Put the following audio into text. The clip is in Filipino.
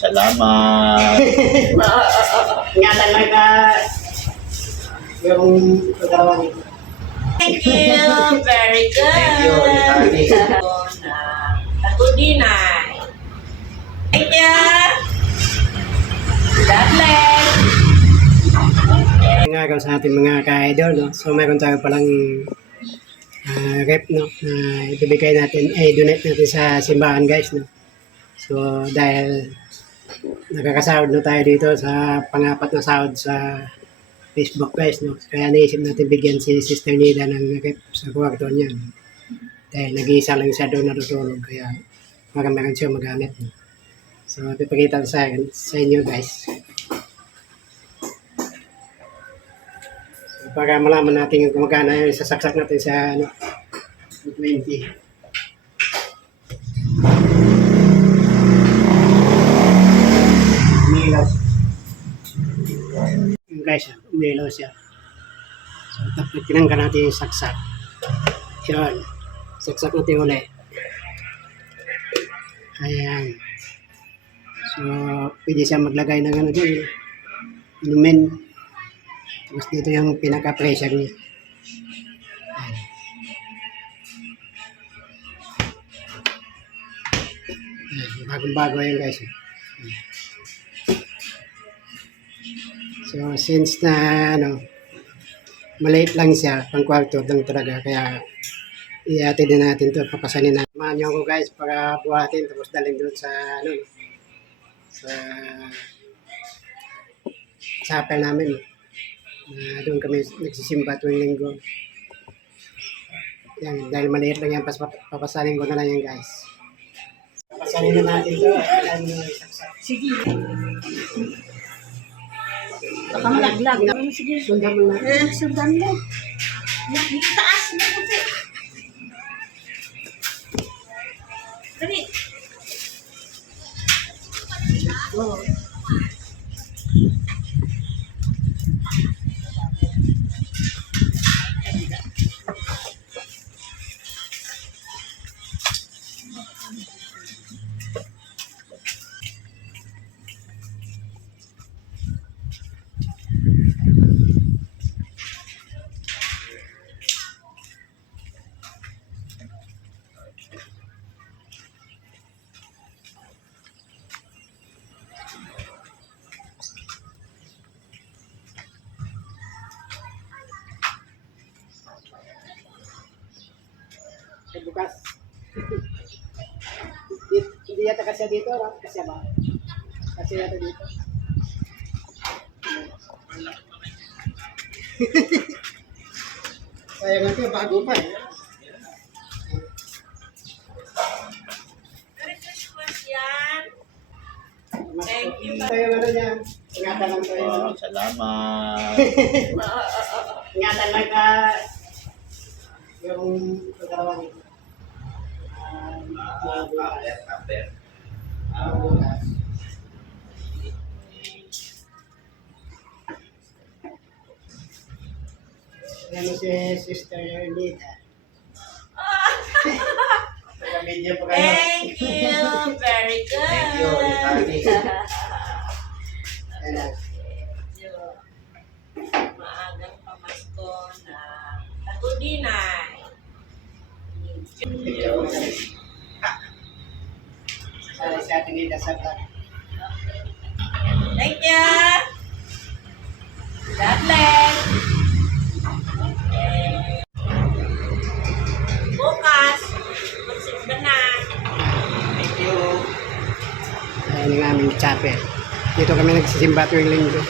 Salamat. Nga talaga yung pagkawa nito. Thank you. Very good. Thank you, Itali. Ako din ay. Thank you. God bless. Nga ako sa ating mga ka-idol, no? So mayroon tayo palang rep, no? Na ibibigay natin, donate natin sa simbahan, guys, no? So dahil nakakasahod na tayo dito sa pang-apat na sahod sa Facebook, guys, no? Kaya naisip natin bigyan si Sister Nida ng rep sa kwarto niya, no? Dahil nag-iisa lang siya doon natutulog, kaya marami siya magamit, no? So ipapakita ko sa inyo, guys. So, para malaman natin kung magkano yung sasaksak natin sa 20. Umilaw. Yung guys, umilaw siya. So, tapos tinanggal natin yung saksak. Yun. Saksak natin ulit. Ayan. So, pwede siya maglagay ng ano dyan. Inumin. Tapos dito yung pinaka-pressure niya. Ayan. Ayan. Bagong-bago yan, guys. So, since na, maliit lang siya, pang kwarto lang talaga, kaya i-atid na natin ito, papasanin natin. Samahan niyo ako, guys, para buhatin, tapos dalhin doon sa, sa chapel namin. Doon kami nagsisimba tuwing linggo. Yan, dahil maliit lang yan, papasanin ko na lang yan, guys. Papasanin na natin ito. Sige. Baka malaglag. Sige. Sundan mo na. Sundan mo. Taas na po. Dali. Oo. Bukas. Hindi yata kasi dito, no? Kasi ba? Kasi yata dito. Sayang nga ito, bago pa eh. Merry Christmas yan. Thank you. Sayang ano niya. Ingatan lang tayo. Salamat. Ingatan lang yung pagkawa nito. Bukas. Ano si Sister Nida? Naka-video pa kayo. Thank you. Very good. Thank you, Itali. Ayan. Medyo maagang pamasko na ako din ay. Sana si Ate Nida sa vlog. Thank you. God bless. Bukas, magsimba na. Thank you. Ayan ang aming chapel. Dito kami nagsisimba tuwing linggo.